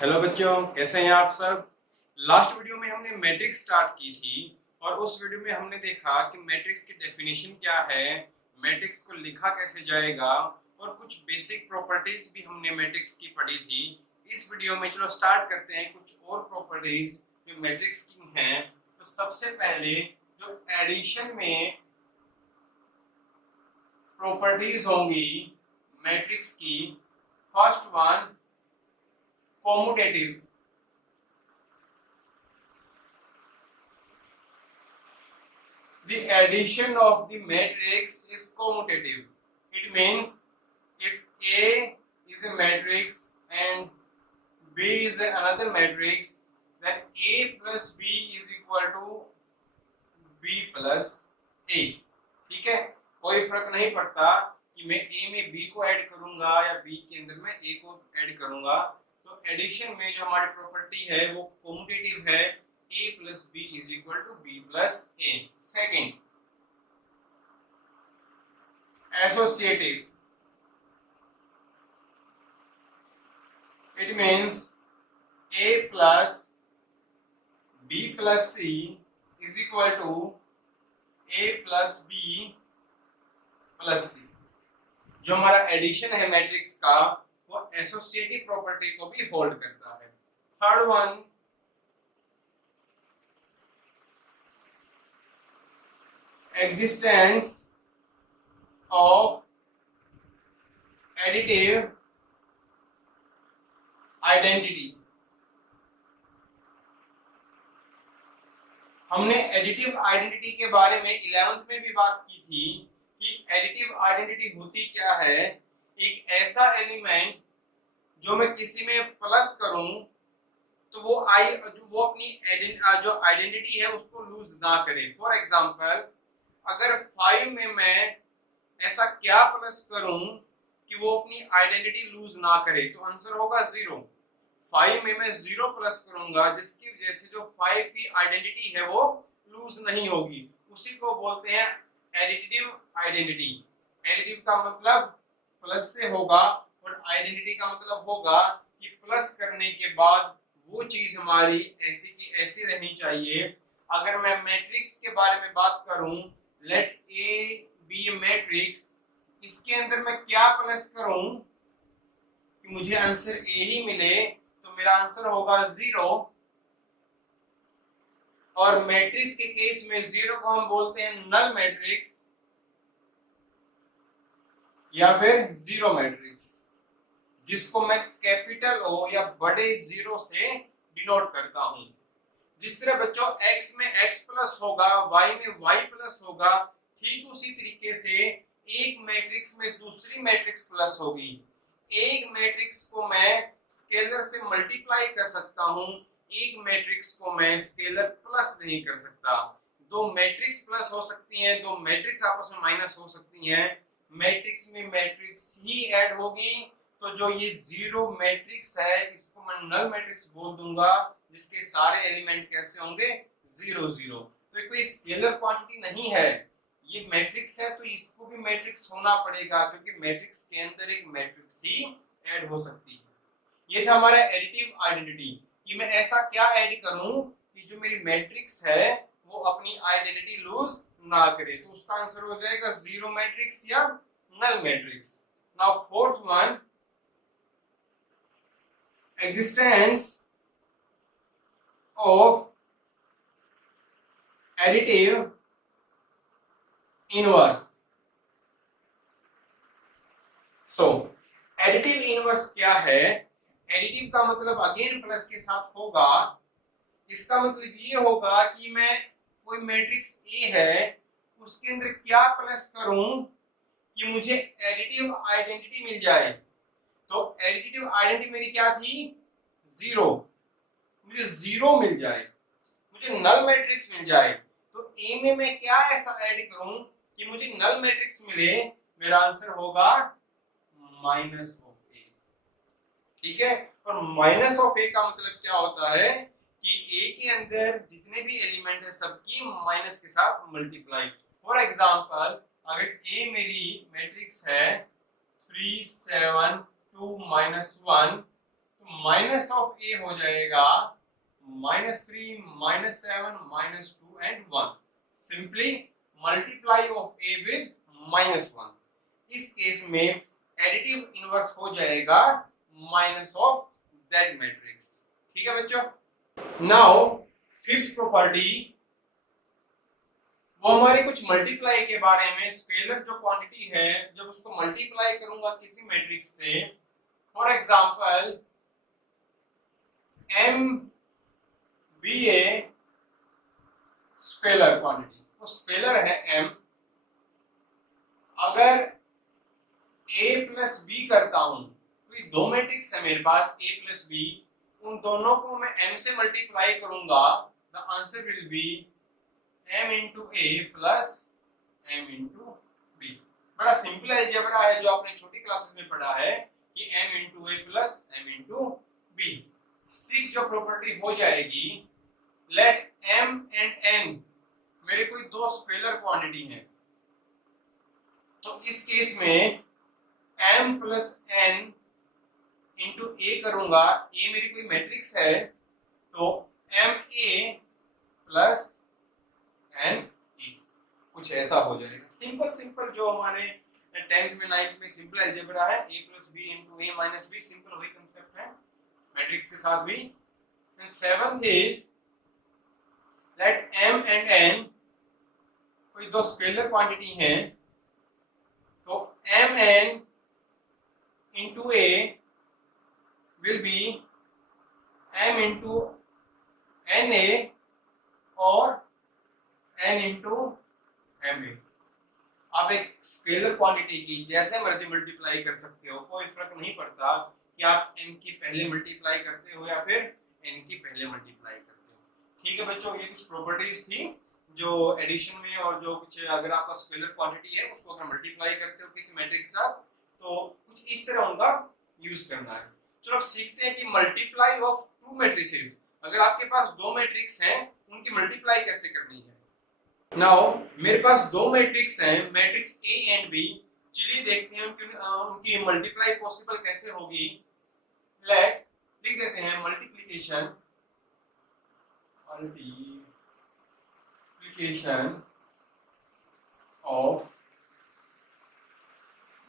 Hello बच्चों, कैसे हैं आप सब। लास्ट वीडियो में हमने मैट्रिक्स स्टार्ट की थी और उस वीडियो में हमने देखा कि मैट्रिक्स की डेफिनेशन क्या है, मैट्रिक्स को लिखा कैसे जाएगा और कुछ बेसिक प्रॉपर्टीज भी हमने मैट्रिक्स की पढ़ी थी। इस वीडियो में चलो स्टार्ट करते हैं कुछ और प्रॉपर्टीज जो मैट्रिक्स की हैं। तो सबसे पहले जो एडिशन में प्रॉपर्टीज होंगी मैट्रिक्स की, first one commutative. The addition of the matrix is commutative. It means if A is a matrix and B is another matrix, then A plus B is equal to B plus A. ठीक है, कोई फर्क नहीं पड़ता कि मैं A में B को ऐड करूंगा या B के अंदर मैं A को ऐड करूंगा। तो एडिशन में जो हमारी प्रॉपर्टी है वो कॉम्यूटेटिव है, A plus B is equal to B plus A. Second, associative. It means A plus B plus C is equal to A plus B plus C. जो हमारा एडिशन है मैट्रिक्स का वो एसोसिएटिव प्रॉपर्टी को भी hold करता है। Third one existence of additive identity. हमने एडिटिव आइडेंटिटी के बारे में 11th में भी बात की थी कि एडिटिव आइडेंटिटी होती क्या है। एक ऐसा एलिमेंट जो मैं किसी में प्लस करूं तो वो अपनी जो आइडेंटिटी है उसको लूज ना करे। फॉर एग्जांपल, अगर 5 में मैं ऐसा क्या प्लस करूं कि वो अपनी आइडेंटिटी लूज ना करे, तो आंसर होगा 0। 5 में मैं 0 प्लस करूंगा जिसकी वजह से जो 5 की आइडेंटिटी है वो लूज नहीं होगी, उसी को बोलते हैं एडिटिव आइडेंटिटी। एडिटिव का मतलब प्लस से होगा और आइडेंटिटी का मतलब होगा कि प्लस करने के बाद वो चीज हमारी ऐसी की ऐसी रहनी चाहिए। अगर मैं मैट्रिक्स के बारे में बात करूं, let A be a matrix, इसके अंदर मैं क्या प्लस करूं कि मुझे आंसर ए ही मिले, तो मेरा आंसर होगा 0। और मैट्रिक्स के केस में 0 को हम बोलते हैं नल मैट्रिक्स या फिर जीरो मैट्रिक्स, जिसको मैं कैपिटल ओ या बड़े 0 से डिनोट करता हूं। जिस तरह बच्चों x में x प्लस होगा, y में y प्लस होगा, ठीक उसी तरीके से एक मैट्रिक्स में दूसरी मैट्रिक्स प्लस होगी। एक मैट्रिक्स को मैं स्केलर से मल्टीप्लाई कर सकता हूं, एक मैट्रिक्स को मैं स्केलर प्लस नहीं कर सकता। दो मैट्रिक्स प्लस हो सकती हैं, दो मैट्रिक्स आपस में माइनस हो सकती हैं, मैट्रिक्स में मैट्रिक्स ही ऐड होगी। तो जो ये 0 मैट्रिक्स है इसको मैं नल मैट्रिक्स बोल दूंगा, जिसके सारे एलिमेंट कैसे होंगे 0 0। तो ये कोई स्केलर क्वांटिटी नहीं है, ये मैट्रिक्स है तो इसको भी मैट्रिक्स होना पड़ेगा, क्योंकि मैट्रिक्स के अंदर एक मैट्रिक्स ही ऐड हो सकती है। ये था हमारा एडिटिव आइडेंटिटी कि मैं ऐसा क्या ऐड करूं कि जो मेरी मैट्रिक्स है वो अपनी आइडेंटिटी लूज ना करे। तो उसका आंसर हो जाएगा 0 मैट्रिक्स या null matrix. Now fourth one, existence of additive inverse। So additive inverse क्या है? एडिटिव का मतलब अगेन प्लस के साथ होगा। इसका मतलब ये होगा कि मैं कोई मैट्रिक्स ए है उसके अंदर क्या प्लस करूं कि मुझे एडिटिव आइडेंटिटी मिल जाए। तो एडिटिव आइडेंटिटी मेरी क्या थी? 0। मुझे 0 मिल जाए, मुझे नल मैट्रिक्स मिल जाए। तो ए में मैं क्या ऐसा ऐड करूं कि मुझे नल मैट्रिक्स मिले? मेरा आंसर होगा माइनस ऑफ ए। ठीक है, और माइनस ऑफ ए का मतलब क्या होता है कि ए के अंदर जितने भी एलिमेंट है सबकी माइनस के साथ मल्टीप्लाई। फॉर एग्जांपल, अगर ए मेरी मैट्रिक्स है 3 7 2 -1, तो माइनस ऑफ ए हो जाएगा -3, -7, -2 and 1. Simply multiply of A with -1. इस केस में एडिटिव इनवर्स हो जाएगा माइनस ऑफ दैट मैट्रिक्स. ठीक है बच्चों. नाउ फिफ्थ प्रॉपर्टी, वो हमारी कुछ मल्टीप्लाई के बारे में. स्केलर जो क्वांटिटी है जब उसको मल्टीप्लाई करूंगा किसी मैट्रिक्स से, for example m be a scalar quantity, वो स्केलर है m. अगर a प्लस बी करता हूं, तो दो मैट्रिक्स है मेरे पास a प्लस बी, उन दोनों को मैं m से मल्टीप्लाई करूंगा, the answer will be m into A plus m into B. बड़ा सिंपल अलजेब्रा है जो आपने छोटी क्लासेस में पढ़ा है कि m into A plus m into B. 6 जो प्रॉपर्टी हो जाएगी, लेट m एंड n मेरे कोई दो स्केलर क्वांटिटी हैं, तो इस केस में m प्लस n इंटू ए करूंगा. a मेरी कोई मैट्रिक्स है, तो m a plus n e, कुछ ऐसा हो जाएगा. सिंपल सिंपल जो हमारे 10th में 9th में सिंपल अलजेब्रा है, a plus B into A minus B, simple वही कंसेप्ट है मैट्रिक्स के साथ भी. Seventh is let m and n कोई दो स्केलर क्वांटिटी हैं, तो m n into a will be m into n a और n इंटू m a. आप एक स्केलर क्वांटिटी की जैसे मर्जी मल्टीप्लाई कर सकते हो, कोई फर्क नहीं पड़ता कि आप n की पहले मल्टीप्लाई करते हो या फिर n की पहले मल्टीप्लाई करते हो. ठीक है बच्चों, ये कुछ प्रॉपर्टीज थी जो एडिशन में, और जो कुछ अगर आपका स्केलर क्वांटिटी है उसको अगर मल्टीप्लाई करते हो किसी मैट्रिक्स के साथ, तो कुछ इस तरह उनका यूज करना है. चलो अब सीखते हैं कि मल्टीप्लाई ऑफ टू मैट्रिसेस. अगर आपके पास दो मैट्रिक्स हैं, उनकी मल्टीप्लाई कैसे करनी है. नाउ मेरे पास दो मैट्रिक्स हैं, मैट्रिक्स ए एंड बी. चलिए देखते हैं उनकी मल्टीप्लाई पॉसिबल कैसे होगी. लेट लिख देते हैं multiplication of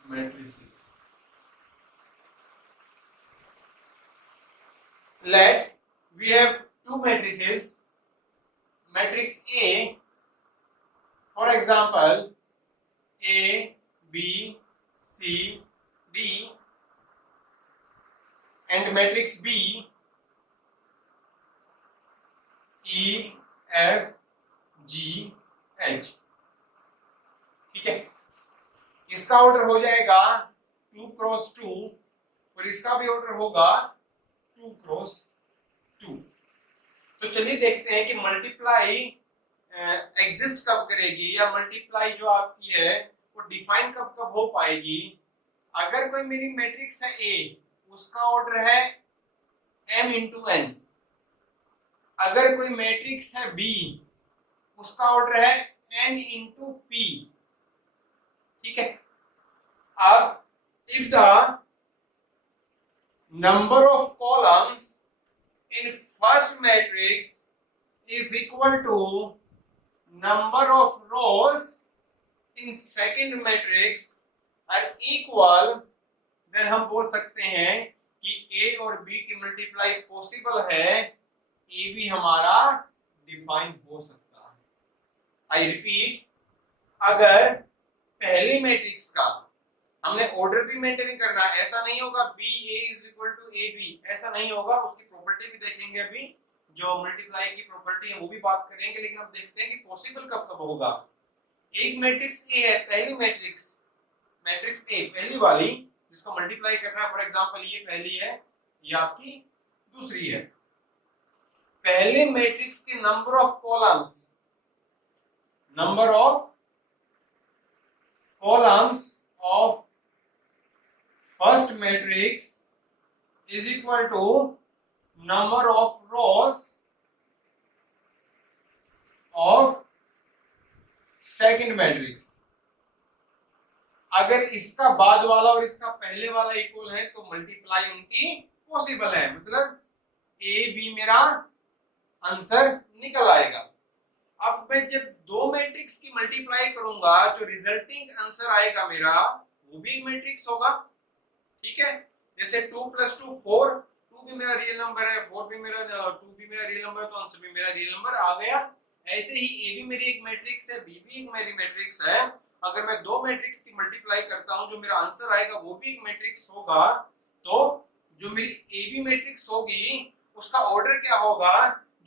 matrices. Let we have two matrices, matrix A, for example A, B, C, D, and matrix B, E, F, G, H. ठीक है, इसका ऑर्डर हो जाएगा 2 क्रॉस 2 और इसका भी ऑर्डर होगा 2 क्रॉस 2. तो चलिए देखते हैं कि मल्टीप्लाई एग्जिस्ट कब करेगी, या मल्टीप्लाई जो आपकी है वो डिफाइन कब कब हो पाएगी. अगर कोई मेरी मैट्रिक्स है A, उसका ऑर्डर है m इंटू n. अगर कोई मैट्रिक्स है B, उसका ऑर्डर है n इंटू p. ठीक है. अब if the number of columns in first matrix is equal to number of rows in second matrix are equal, then हम बोल सकते हैं कि A और B की मल्टीप्लाई पॉसिबल है, A भी हमारा डिफाइन हो सकता है. आई रिपीट, अगर पहली मैट्रिक्स का हमने ऑर्डर भी मेंटेन करना है, ऐसा नहीं होगा B A is equal to A B, ऐसा नहीं होगा. उसकी प्रॉपर्टी भी देखेंगे, अभी जो मल्टीप्लाई की प्रॉपर्टी है वो भी बात करेंगे. लेकिन अब देखते हैं कि पॉसिबल कब कब होगा. एक मैट्रिक्स ए है, पहली मैट्रिक्स ए पहली वाली, जिसको मल्टीप्लाई करना है. फॉर एग्जांपल ये पहली है, ये आपकी दूसरी है. पहले मैट्रिक्स के number of columns of first matrix is equal to number of rows of second matrix. अगर इसका बाद वाला और इसका पहले वाला इक्वल है तो मल्टीप्लाई उनकी पॉसिबल है, मतलब ए बी मेरा आंसर निकल आएगा। अब मैं जब दो मैट्रिक्स की मल्टीप्लाई करूंगा, जो रिजल्टिंग आंसर आएगा मेरा वो भी एक मैट्रिक्स होगा, ठीक है। जैसे 2 + 2 4, 2 भी मेरा रियल नंबर है, 4 भी मेरा 2 भी मेरा रियल नंबर है, तो आंसर भी मेरा रियल नंबर आ गया। ऐसे ही ए भी मेरी एक मैट्रिक्स है, बी भी एक मेरी मैट्रिक्स है। अगर मैं दो मैट्रिक्स की मल्टीप्लाई करता हूं, जो मेरा आंसर आएगा वो भी एक मैट्रिक्स होगा। तो जो मेरी ए बी मैट्रिक्स होगी उसका ऑर्डर क्या होगा,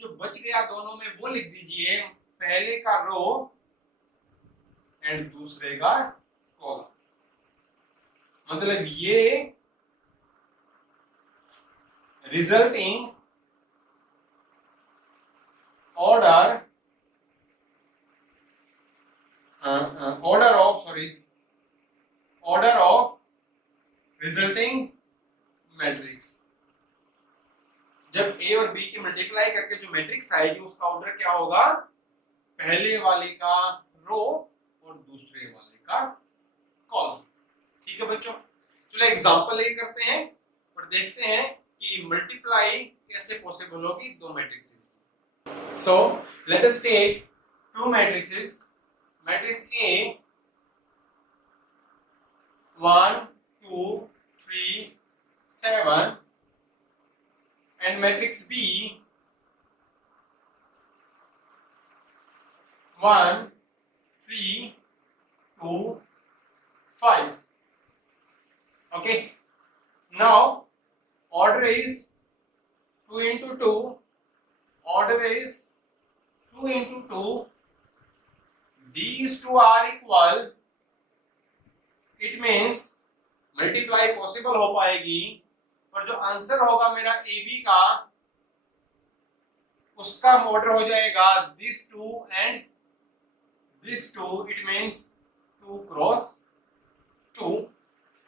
जो बच गया दोनों में वो लिख दीजिए, पहले का रो एंड दूसरे का कॉलम। मतलब ये resulting order order of resulting matrix. जब ए और बी की मल्टीप्लाई करके जो मैट्रिक्स आएगी उसका ऑर्डर क्या होगा, पहले वाले का रो और दूसरे वाले का कॉलम। ठीक है बच्चों, चलो एग्जांपल लेके करते हैं और देखते हैं कि मल्टीप्लाई कैसे पॉसिबल होगी दो मैट्रिक्सेस की। So let us take two matrices, matrix A 1 2 3 7 and matrix B 1 3 2 5. Okay, now order is 2 into 2, order is 2 into 2, these two are equal, it means multiply possible हो पाएगी, और जो आंसर होगा मेरा ए बी का उसका order हो जाएगा this two and this two, it means 2 cross 2।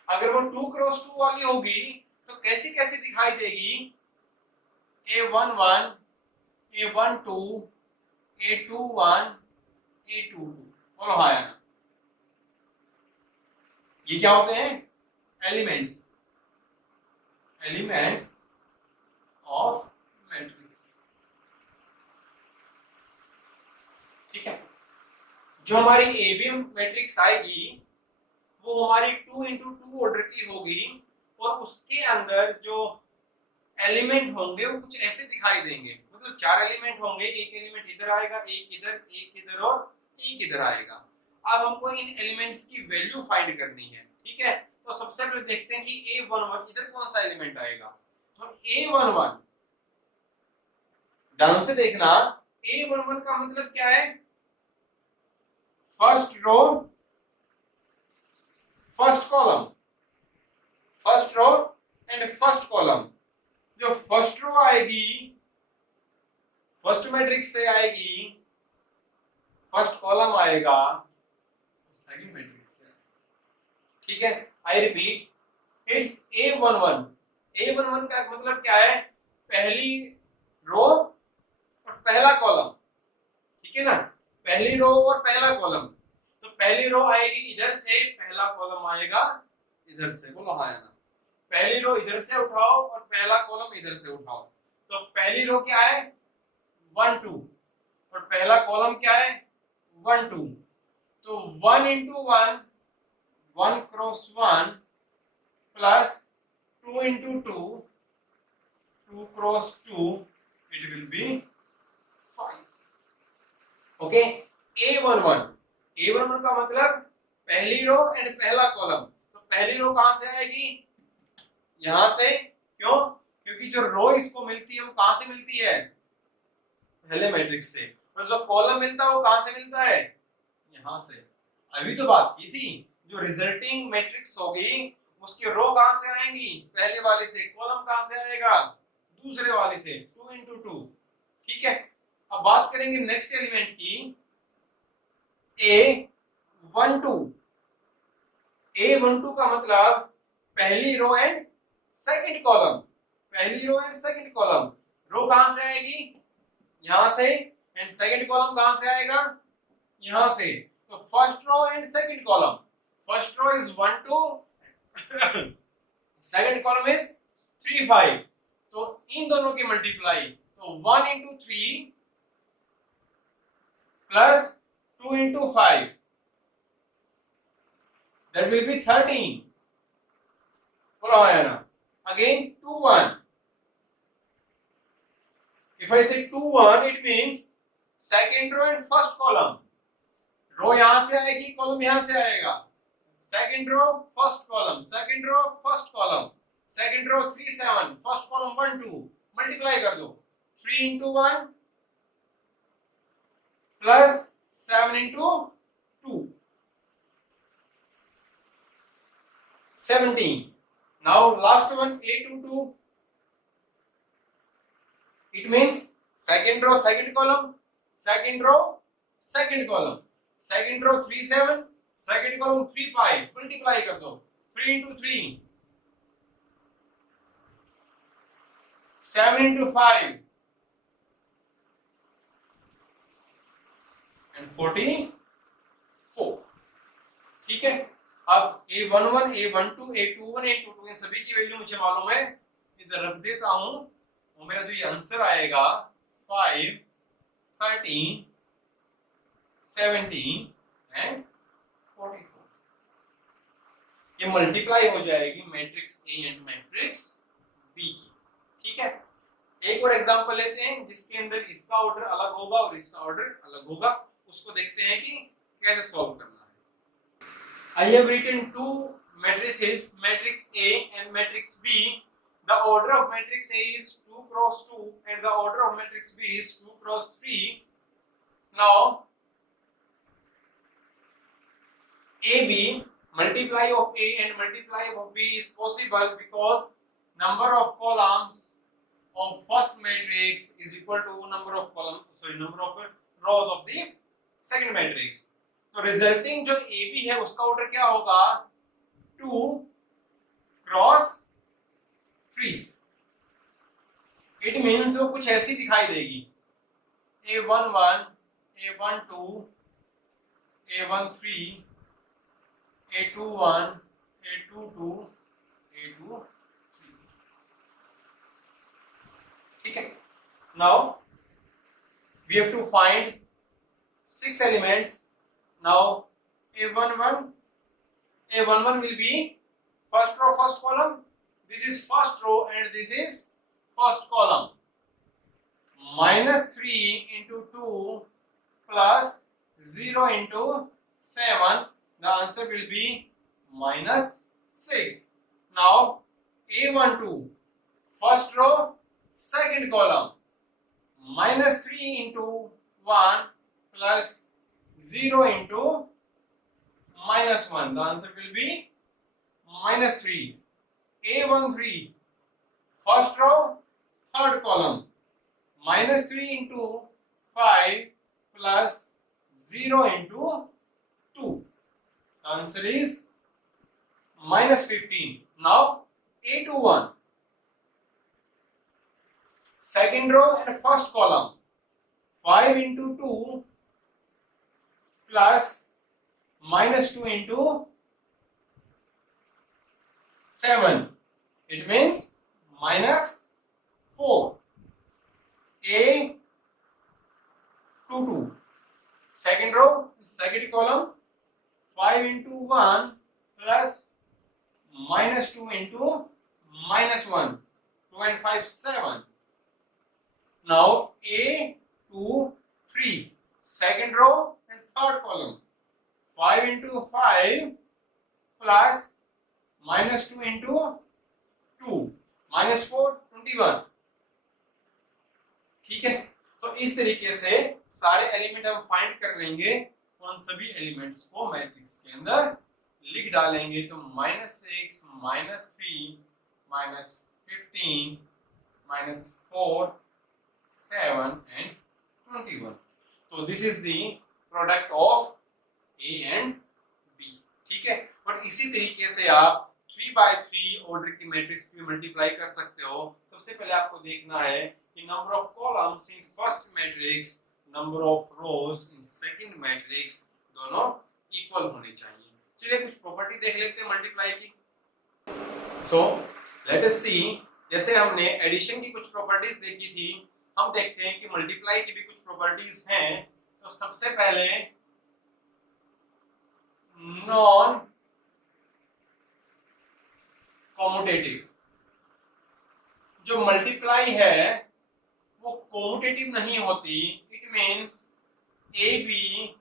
अगर वो 2 क्रॉस 2 वाली होगी तो कैसी कैसी दिखाई देगी, A11 A12 A21 A22। बोलो हाँ या ना, ये क्या होते हैं, एलिमेंट्स ऑफ मैट्रिक्स। ठीक है, जो हमारी ए बी मैट्रिक्स आएगी वो हमारी 2 into 2 ऑर्डर की होगी, और उसके अंदर जो एलिमेंट होंगे वो कुछ ऐसे दिखाई देंगे, मतलब 4 एलिमेंट होंगे, एक एलिमेंट इधर आएगा, एक इधर और एक इधर आएगा। अब हमको इन एलिमेंट्स की वैल्यू फाइंड करनी है, ठीक है। तो सबसे पहले देखते हैं कि A11 इधर कौन सा एलिमेंट आएगा। तो A11 ध्यान से देखना, A11 का मतलब क्या है, first row first column, first row and first column. जो फर्स्ट रो आएगी फर्स्ट मैट्रिक्स से आएगी, फर्स्ट कॉलम आएगा सेकंड मैट्रिक्स से, ठीक है। I repeat, it's A11। A11 का मतलब क्या है, पहली रो और पहला कॉलम, ठीक है ना, पहली रो और पहला कॉलम। तो पहली रो आएगी इधर से, पहला कॉलम आएगा इधर से। बोलो हाँ या ना, पहली रो इधर से उठाओ और पहला कॉलम इधर से उठाओ। तो पहली रो क्या है 1 2 और पहला कॉलम क्या है 1 2। तो 1 into 1 1 cross 1 plus 2 into 2 2 cross 2, it will be 5. Okay, A11 का मतलब पहली रो एंड पहला कॉलम। तो पहली रो कहां से आएगी, यहां से। क्यों, क्योंकि जो रो इसको मिलती है वो कहां से मिलती है, पहले मैट्रिक्स से, और जो कॉलम मिलता है वो कहां से मिलता है, यहां से। अभी तो बात की थी, जो रिजल्टिंग मैट्रिक्स होगी उसकी रो कहां से आएंगी, पहले वाले से, कॉलम कहां से आएगा, दूसरे वाले से, 2 into 2। ठीक है, अब बात करेंगे नेक्स्ट एलिमेंट की, A12। A12 का मतलब पहली रो एंड सेकंड कॉलम, पहली रो एंड सेकंड कॉलम। रो कहां से आएगी, यहां से, एंड सेकंड कॉलम कहां से आएगा, यहां से। तो first row and second column, first row is 1 2 second column is 3 5, तो इन दोनों की मल्टीप्लाई, तो 1 into 3 plus 2 into 5, that will be 13. बोलो हाँ या ना? Again 2 1. If I say 2 1, it means second row and first column. रो यहां से आएगी, कॉलम यहां से आएगा. Second row first column, second row first column, second row 3 7, first column 1 2. Multiply कर दो. 3 into 1 plus 7 into 2, 17. Now last one, A22. It means second row second column, second row second column, second row 3 7, second column 3 5. Multiply कर दो. 3 into 3, 7 into 5 and 44. ठीक है. अब A11, A12, A21, A22 इन सभी की value मुझे मालूम है, इधर रख देता हूं. और मेरा जो ये आंसर आएगा 5 13 17 एंड 44. ये मल्टीप्लाई हो जाएगी matrix A and matrix B की. ठीक है. एक और एग्जांपल लेते हैं जिसके अंदर इसका ऑर्डर अलग होगा और इसका ऑर्डर अलग होगा. उसको देखते हैं कि कैसे सॉल्व करना है. I have written two matrices, matrix A and matrix B. The order of matrix A is 2 cross 2 and the order of matrix B is 2 cross 3. Now AB, multiply of A and multiply of B is possible because number of columns of first matrix is equal to number of rows of the second matrix. तो resulting जो AB है उसका order क्या होगा? 2 cross 3. It means वो कुछ ऐसी दिखाई देगी. A11, A12, A13, A21, A22, A23. ठीक है. Now we have to find 6 elements. Now A11 will be first row first column. This is first row and this is first column. -3 into 2 plus 0 into 7. The answer will be -6. Now A12 first row second column. -3 into 1 plus 0 into -1. The answer will be -3. A13 first row third column. -3 into 5 plus 0 into 2. The answer is -15. Now A21 second row and first column. 5 into 2 plus -2 into 7. It means -4. A22 second row second column. 5 into 1 plus -2 into -1. 2 and 5 7. Now A23 second row and third column. 5 into 5 plus -2 into 2. -4 21. ठीक है. तो इस तरीके से सारे element हम find कर लेंगे. उन सभी एलिमेंट्स को मैट्रिक्स के अंदर लिख डालेंगे. तो -6 -3 -15 -4 7 and 21. तो this is the product of A and B. ठीक है. और इसी तरीके से आप 3/3 ऑर्डर की मैट्रिक्स की मल्टीप्लाई कर सकते हो. सबसे पहले आपको देखना है कि number of columns in first matrix, number of rose in second matrix दोनों इक्वल होने चाहिए. चलिए कुछ प्रॉपर्टी देख लेते हैं मल्टीप्लाई की. सो लेट अस सी जैसे हमने एडिशन की कुछ प्रॉपर्टीज देखी थी, हम देखते हैं कि मल्टीप्लाई की भी कुछ प्रॉपर्टीज हैं। तो सबसे पहले नॉन कॉम्यूटेटिव, जो मल्टीप्लाई है वो कॉम्यूटेटिव नहीं होती। It means A B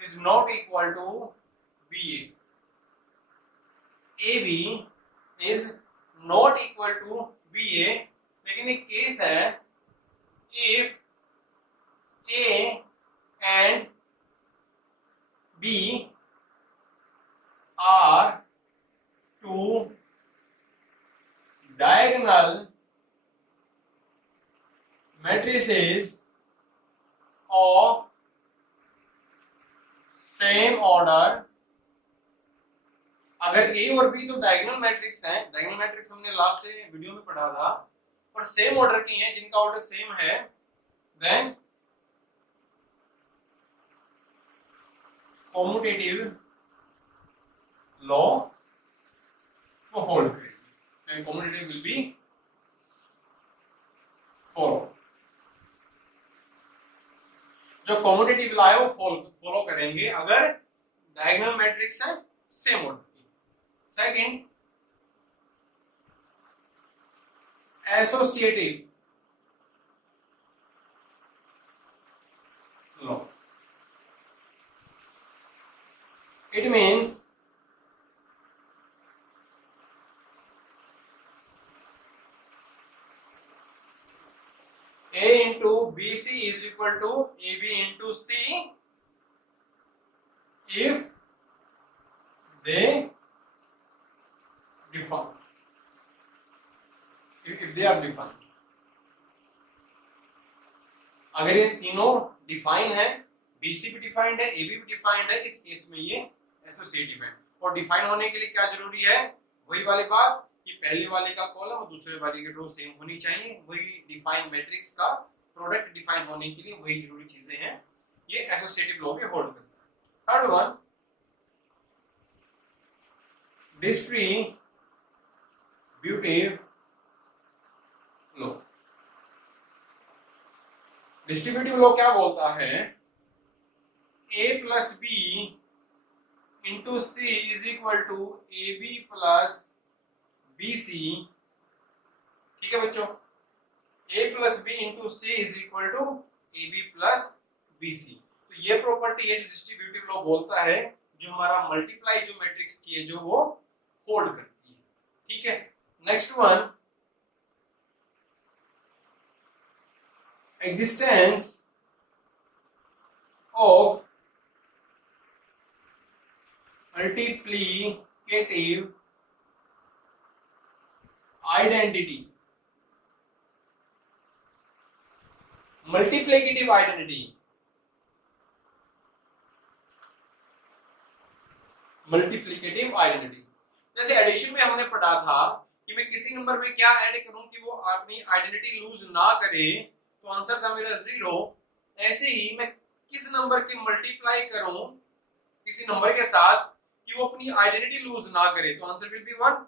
is not equal to B A. A B is not equal to B A, लेकिन एक केस है, if A and B are two diagonal matrices of same order। अगर ए और B तो diagonal matrix हैं, diagonal matrix हमने last video में पढ़ा था, और सेम ऑर्डर की हैं, जिनका ऑर्डर सेम है, देन कॉम्यूटेटिव लॉ को होल्ड करेगी, and commutative will be follow। जो कॉम्यूटेटिव लॉ है वो फॉलो करेंगे अगर डायगोनल मैट्रिक्स है सेम ऑर्डर की। Second, associative law. It means A into BC is equal to AB into C if they define, if they are defined। अगर ये तीनों डिफाइन है, BC भी डिफाइंड है, AB भी डिफाइंड है, इस केस में ये एसोसिएटिव है। और डिफाइन होने के लिए क्या जरूरी है? वही वाली बात कि पहले वाले का कॉलम और दूसरे वाले की रो सेम होनी चाहिए। वही डिफाइन मैट्रिक्स का प्रोडक्ट डिफाइन होने के लिए वही जरूरी चीजें हैं, ये एसोसिएटिव लॉ भी होल्ड करता है। Third one, distributive law. Distributive law क्या बोलता है? A plus B into C is equal to A B plus B C. ठीक है बच्चों, a plus B into C is equal to A B plus B C. तो ये property है जो डिस्ट्रीब्यूटिव लॉ बोलता है, जो हमारा मल्टीप्लाई जो मैट्रिक्स की है जो वो होल्ड करती है। ठीक है, next one, existence of multiplicative identity. Multiplicative identity, multiplicative identity जैसे एडिशन में हमने पढ़ा था कि मैं किसी नंबर में क्या ऐड करूं कि वो अपनी आइडेंटिटी लूज ना करे, तो आंसर था मेरा 0। ऐसे ही मैं किस नंबर की मल्टीप्लाई करूं किसी नंबर के साथ कि वो अपनी आइडेंटिटी लूज ना करे, तो आंसर विल बी 1।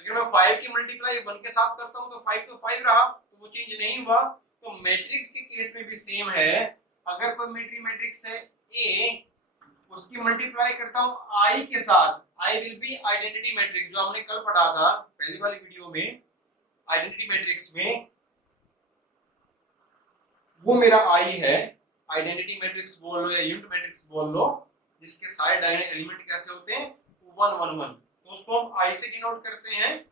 अगर मैं 5 की मल्टीप्लाई 1 के साथ करता हूं तो 5 तो 5 रहा, तो वो चेंज नहीं हुआ। तो मैट्रिक्स के केस में भी सेम है। अगर कोई मैट्रिक्स है A, उसकी मल्टीप्लाई करता हूं I के साथ, I will be identity matrix, जो हमने कल पढ़ा था पहली वाली वीडियो में। आइडेंटिटी मैट्रिक्स में वो मेरा I है। आइडेंटिटी मैट्रिक्स बोल लो या यूनिट मैट्रिक्स बोल लो, जिसके सारे डायगोनल एलिमेंट कैसे होते हैं? 1 1 1, तो उसको हम I से डिनोट करते हैं।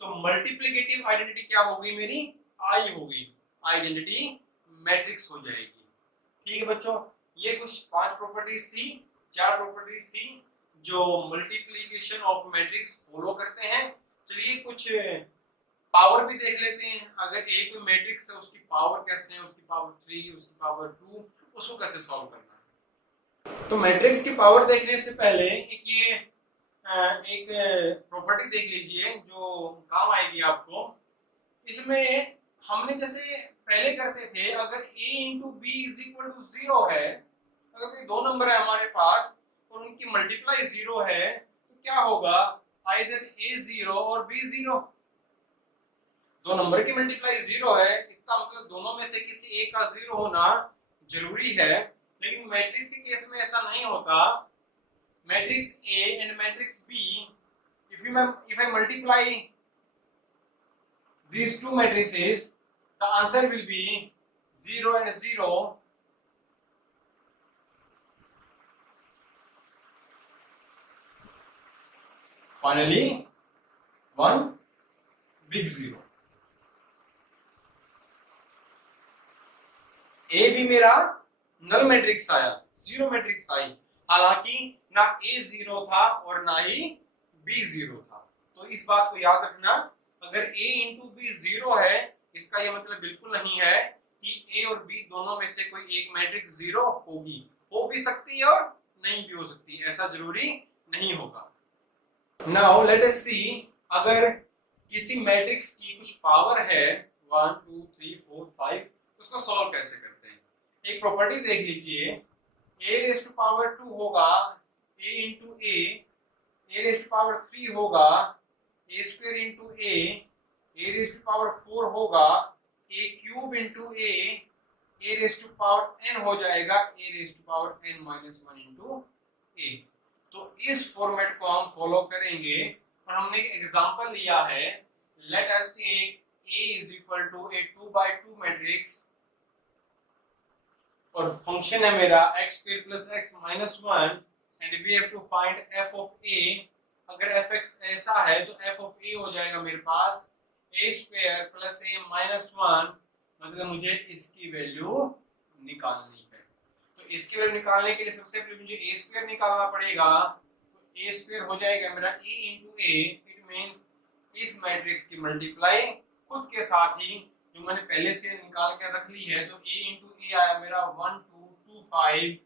तो मल्टीप्लिकेटिव आइडेंटिटी क्या हो गई मेरी? I हो गई, आइडेंटिटी मैट्रिक्स हो जाएगी। ठीक है बच्चों, ये कुछ 5 प्रॉपर्टीज थी, 4 प्रॉपर्टीज थी जो मल्टीप्लिकेशन ऑफ मैट्रिक्स फॉलो करते हैं। चलिए कुछ पावर भी देख लेते हैं। अगर एक मैट्रिक्स है उसकी पावर कैसे है, उसकी पावर 3, उसकी पावर 2, उसको कैसे सॉल्व करना है। तो मैट्रिक्स की पावर देखने से पहले एक प्रॉपर्टी देख लीजिए जो काम आएगी आपको। इसमें हमने जैसे पहले करते थे, अगर a into B is equal to 0 है, अगर कोई दो नंबर है हमारे पास और उनकी मल्टीप्लाई 0 है, तो क्या होगा? आइदर a 0 और b 0। दो नंबर की मल्टीप्लाई 0 है, इसका मतलब दोनों में से किसी एक का 0 होना जरूरी है। लेकिन मैट्रिक्स के केस में ऐसा नहीं होता। Matrix A and matrix B, if I multiply these two matrices, the answer will be 0 and 0. Finally, one big 0. A भी मेरा नल मैट्रिक्स आया, जीरो मैट्रिक्स आई। हालांकि ना A 0 था और ना ही B 0 था। तो इस बात को याद रखना, अगर A इंटू B 0 है, इसका यह मतलब बिल्कुल नहीं है कि A और B दोनों में से कोई एक मैट्रिक्स 0 होगी। हो भी सकती है और नहीं भी हो सकती, ऐसा जरूरी नहीं होगा। नाउ लेट अस सी, अगर किसी मैट्रिक्स की कुछ पावर है 1 2 3 4 5, उसको सॉल्व कैसे करते हैं। एक प्रॉपर्टी देख लीजिए, a रेज़ टू पावर 2 होगा a into a raise to power 3 होगा a square into a raise to power 4 होगा a cube into a raise to power n हो जाएगा a raise to power n minus 1 into a। तो इस format को हम follow करेंगे और हमने एक एग्जांपल लिया है। Let us take A is equal to a 2 by 2 matrix और फंक्शन है मेरा x square plus x minus 1 and we have to find f of a। अगर fx ऐसा है तो f of a हो जाएगा मेरे पास a square plus a minus 1, मतलब मुझे इसकी वैल्यू निकालनी है। तो इसके वैल्यू निकालने के लिए सबसे पहले मुझे a स्क्वायर निकालना पड़ेगा। तो a स्क्वायर हो जाएगा मेरा a into a, it means इस मैट्रिक्स की मल्टीप्लाई खुद के साथ ही जो मैंने पहले से निकाल के रख ली है। तो a इंटू a आया मेरा 1 2 2 5।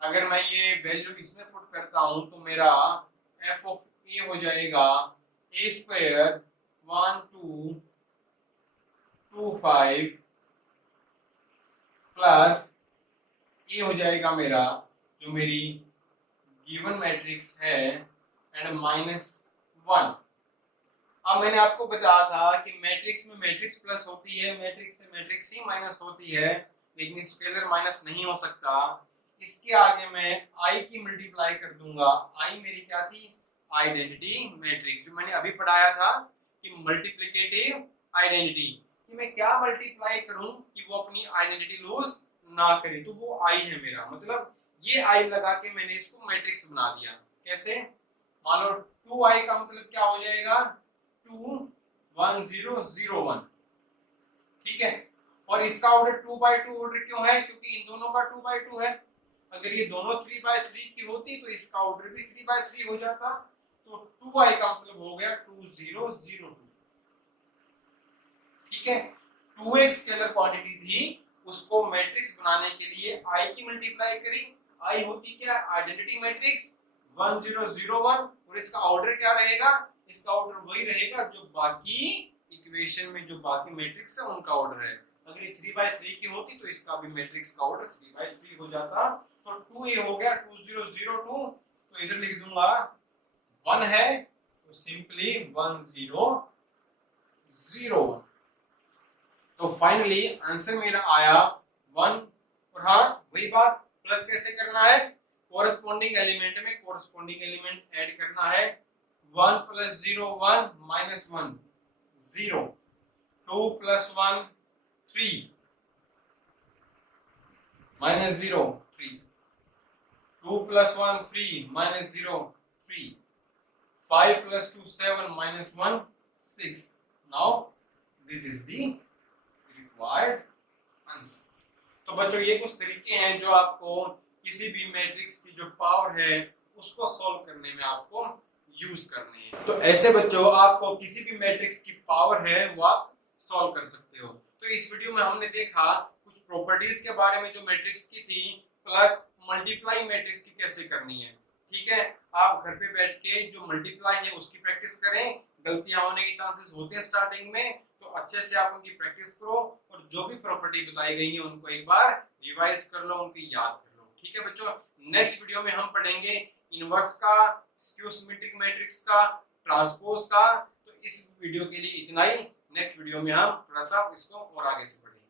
अगर मैं ये वैल्यू इसमें पुट करता हूं तो मेरा f ऑफ a हो जाएगा a स्क्वायर 1 2 2 5 प्लस ये हो जाएगा मेरा जो मेरी गिवन मैट्रिक्स है एंड माइनस 1। अब मैंने आपको बताया था कि मैट्रिक्स में मैट्रिक्स प्लस होती है, मैट्रिक्स से मैट्रिक्स ही माइनस होती है, लेकिन स्केलर माइनस नहीं हो सकता। इसके आगे मैं i की मल्टीप्लाई कर दूंगा। i मेरी क्या थी, आइडेंटिटी मैट्रिक्स, जो मैंने अभी पढ़ाया था कि मल्टीप्लिकेटिव आइडेंटिटी, कि मैं क्या मल्टीप्लाई करूं कि वो अपनी आइडेंटिटी लूज ना करे। तो वो i है मेरा, मतलब ये i लगा के मैंने इसको मैट्रिक्स बना दिया। कैसे, मान लो 2i का मतलब क्या हो जाएगा 2 1 0 0 1, ठीक है। और इसका ऑर्डर 2 by 2 ऑर्डर क्यों है, क्योंकि इन दोनों का 2 by 2 है। अगर ये दोनों 3 by 3 की होती तो इसका ऑर्डर भी 3 by 3 हो जाता। तो 2i का मतलब हो गया 2 0 0 2, ठीक है। 2x स्केलर क्वांटिटी थी, उसको मैट्रिक्स बनाने के लिए i की मल्टीप्लाई करी। i होती क्या, आइडेंटिटी मैट्रिक्स 1 0 0 1, और इसका ऑर्डर क्या रहेगा, इसका ऑर्डर वही रहेगा जो बाकी इक्वेशन में जो बाकी मैट्रिक्स है उनका ऑर्डर है। अगर ये 3 by 3 की होती तो इसका भी मैट्रिक्स का ऑर्डर 3 by 3 हो जाता। तो 2a हो गया 2 0 0 2, तो इधर लिख दूंगा 1 है तो सिंपली 1 0 0 1। तो फाइनली आंसर मेरा आया 1। और हाँ वही बात, प्लस कैसे करना है, कोरस्पोंडिंग एलिमेंट में कोरस्पोंडिंग एलिमेंट ऐड करना है। 1 plus 0 1 minus 1 0, 2 plus 1 3 minus 0 3, 2 plus 1 3 minus 0 3, 5 plus 2 7 minus 1 6। Now this is the required answer। तो बच्चों ये कुछ तरीके हैं जो आपको किसी भी मैट्रिक्स की जो पावर है उसको सॉल्व करने में आपको यूज करने हैं। तो ऐसे बच्चों आपको किसी भी मैट्रिक्स की पावर है वो आप सॉल्व कर सकते हो। तो इस वीडियो में हमने देखा कुछ प्रॉपर्टीज के बारे में जो मैट्रिक्स की थी, प्लस मल्टीप्लाई मैट्रिक्स की कैसे करनी है। ठीक है, आप घर पे बैठ के जो मल्टीप्लाई है उसकी प्रैक्टिस करें। गलतियां होने के चांसेस होते हैं स्टार्टिंग में, तो अच्छे से आप उनकी प्रैक्टिस करो और जो भी प्रॉपर्टी बताई गई है उनको एक बार रिवाइज कर लो, उनकी याद कर लो। ठीक है बच्चों, नेक्स्ट वीडियो में हम पढ़ेंगे इनवर्स का, स्क्यू सिमेट्रिक मैट्रिक्स का, ट्रांसपोज का। तो इस वीडियो के लिए इतना ही। नेक्स्ट वीडियो में हम थोड़ा सा इसको और आगे से पढ़ेंगे।